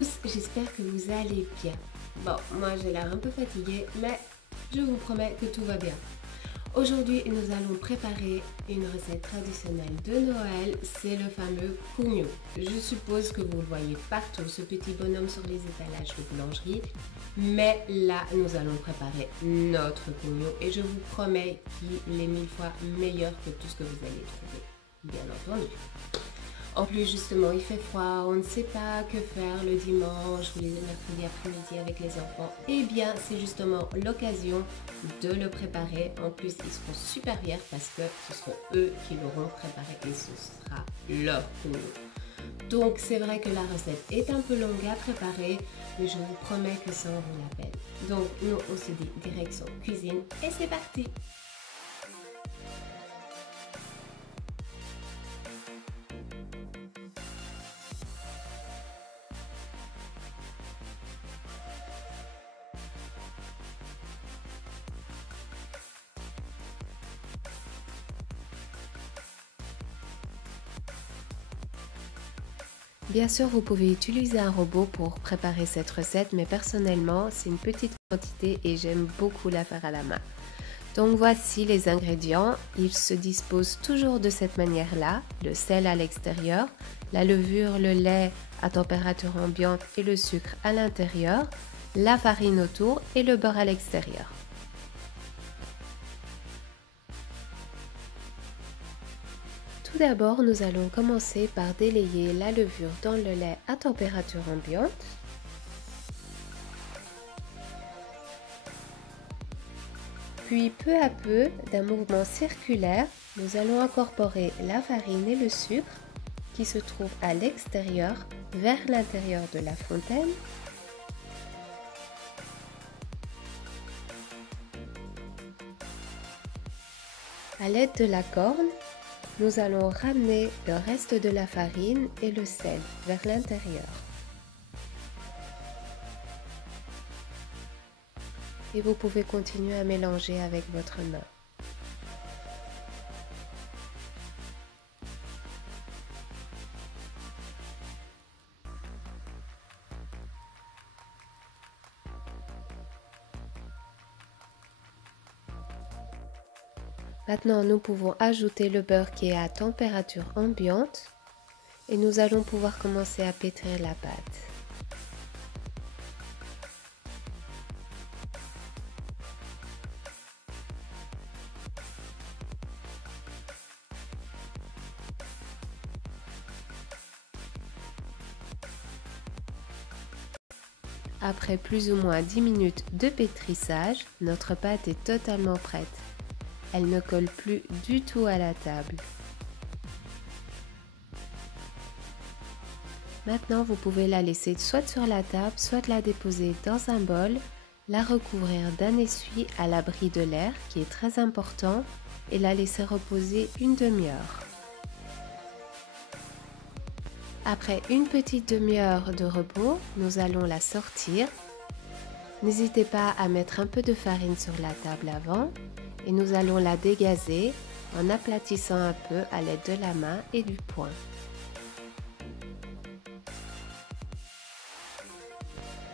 J'espère que vous allez bien. Bon, moi j'ai l'air un peu fatiguée, mais je vous promets que tout va bien. Aujourd'hui, nous allons préparer une recette traditionnelle de Noël, c'est le fameux cougnou. Je suppose que vous le voyez partout, ce petit bonhomme sur les étalages de boulangerie. Mais là, nous allons préparer notre cougnou et je vous promets qu'il est 1000 fois meilleur que tout ce que vous allez trouver, bien entendu. En plus, justement, il fait froid, on ne sait pas que faire le dimanche ou les mercredis après-midi avec les enfants. Eh bien, c'est justement l'occasion de le préparer. En plus, ils seront super fiers parce que ce seront eux qui l'auront préparé et ce sera leur cours. Donc, c'est vrai que la recette est un peu longue à préparer, mais je vous promets que ça en vaut la peine. Donc, nous, on se dit direction cuisine et c'est parti! Bien sûr, vous pouvez utiliser un robot pour préparer cette recette, mais personnellement, c'est une petite quantité et j'aime beaucoup la faire à la main. Donc voici les ingrédients. Ils se disposent toujours de cette manière-là. Le sel à l'extérieur, la levure, le lait à température ambiante et le sucre à l'intérieur, la farine autour et le beurre à l'extérieur. Tout d'abord, nous allons commencer par délayer la levure dans le lait à température ambiante. Puis peu à peu, d'un mouvement circulaire, nous allons incorporer la farine et le sucre qui se trouvent à l'extérieur vers l'intérieur de la fontaine. À l'aide de la corne, nous allons ramener le reste de la farine et le sel vers l'intérieur. Et vous pouvez continuer à mélanger avec votre main. Maintenant, nous pouvons ajouter le beurre qui est à température ambiante et nous allons pouvoir commencer à pétrir la pâte. Après plus ou moins 10 minutes de pétrissage, notre pâte est totalement prête. Elle ne colle plus du tout à la table. Maintenant, vous pouvez la laisser soit sur la table, soit la déposer dans un bol, la recouvrir d'un essuie à l'abri de l'air qui est très important et la laisser reposer une demi-heure. Après une petite demi-heure de repos, nous allons la sortir. N'hésitez pas à mettre un peu de farine sur la table avant et nous allons la dégazer en aplatissant un peu à l'aide de la main et du poing.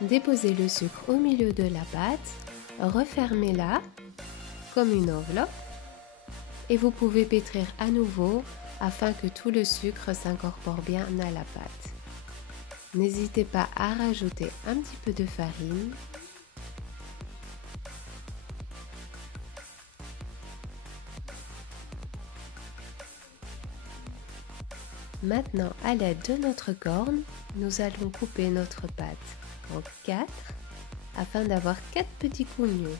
Déposez le sucre au milieu de la pâte, refermez-la comme une enveloppe et vous pouvez pétrir à nouveau afin que tout le sucre s'incorpore bien à la pâte. N'hésitez pas à rajouter un petit peu de farine. Maintenant, à l'aide de notre corne, nous allons couper notre pâte en 4 afin d'avoir 4 petits cougnous.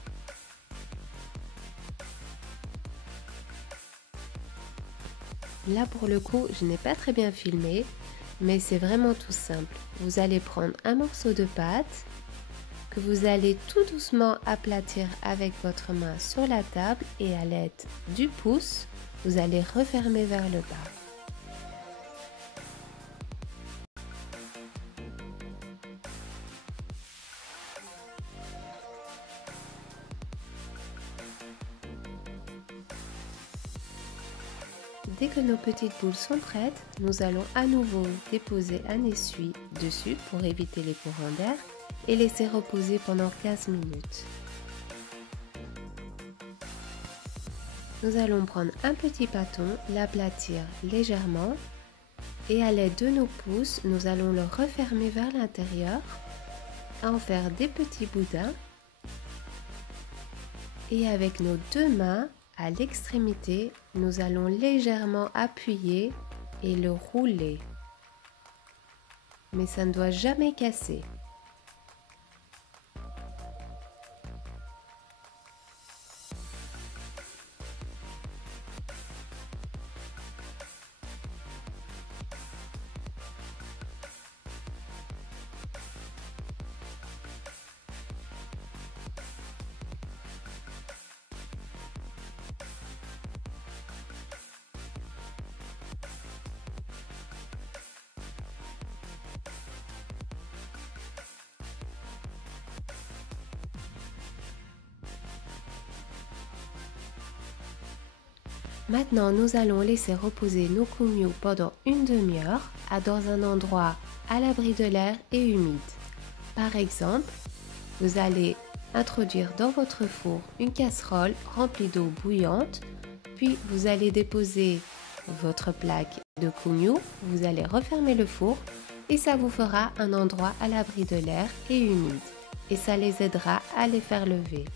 Là pour le coup, je n'ai pas très bien filmé, mais c'est vraiment tout simple. Vous allez prendre un morceau de pâte que vous allez tout doucement aplatir avec votre main sur la table et à l'aide du pouce, vous allez refermer vers le bas. Dès que nos petites boules sont prêtes, nous allons à nouveau déposer un essuie dessus pour éviter les courants d'air et laisser reposer pendant 15 minutes. Nous allons prendre un petit bâton, l'aplatir légèrement et à l'aide de nos pouces, nous allons le refermer vers l'intérieur, en faire des petits boudins et avec nos deux mains à l'extrémité, nous allons légèrement appuyer et le rouler. Mais ça ne doit jamais casser. Maintenant, nous allons laisser reposer nos kumyu pendant une demi-heure dans un endroit à l'abri de l'air et humide. Par exemple, vous allez introduire dans votre four une casserole remplie d'eau bouillante, puis vous allez déposer votre plaque de kumyu, vous allez refermer le four et ça vous fera un endroit à l'abri de l'air et humide et ça les aidera à les faire lever.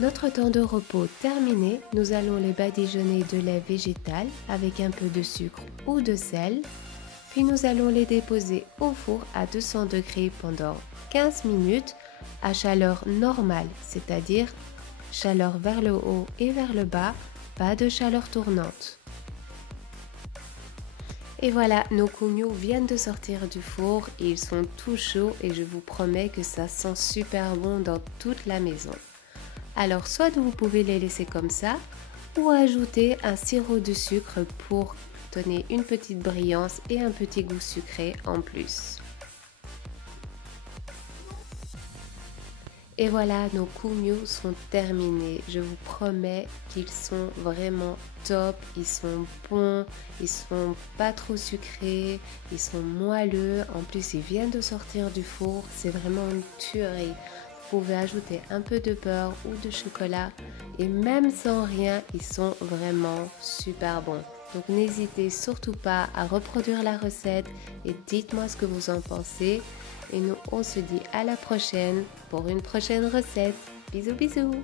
Notre temps de repos terminé, nous allons les badigeonner de lait végétal avec un peu de sucre ou de sel, puis nous allons les déposer au four à 200 degrés pendant 15 minutes à chaleur normale, c'est-à-dire chaleur vers le haut et vers le bas, pas de chaleur tournante. Et voilà, nos kumyu viennent de sortir du four et ils sont tout chauds et je vous promets que ça sent super bon dans toute la maison. Alors soit vous pouvez les laisser comme ça ou ajouter un sirop de sucre pour donner une petite brillance et un petit goût sucré en plus. Et voilà, nos kumyu sont terminés. Je vous promets qu'ils sont vraiment top, ils sont bons, ils sont pas trop sucrés, ils sont moelleux. En plus, ils viennent de sortir du four, c'est vraiment une tuerie. Vous pouvez ajouter un peu de beurre ou de chocolat et même sans rien, ils sont vraiment super bons. Donc n'hésitez surtout pas à reproduire la recette et dites-moi ce que vous en pensez. Et nous, on se dit à la prochaine pour une prochaine recette. Bisous bisous!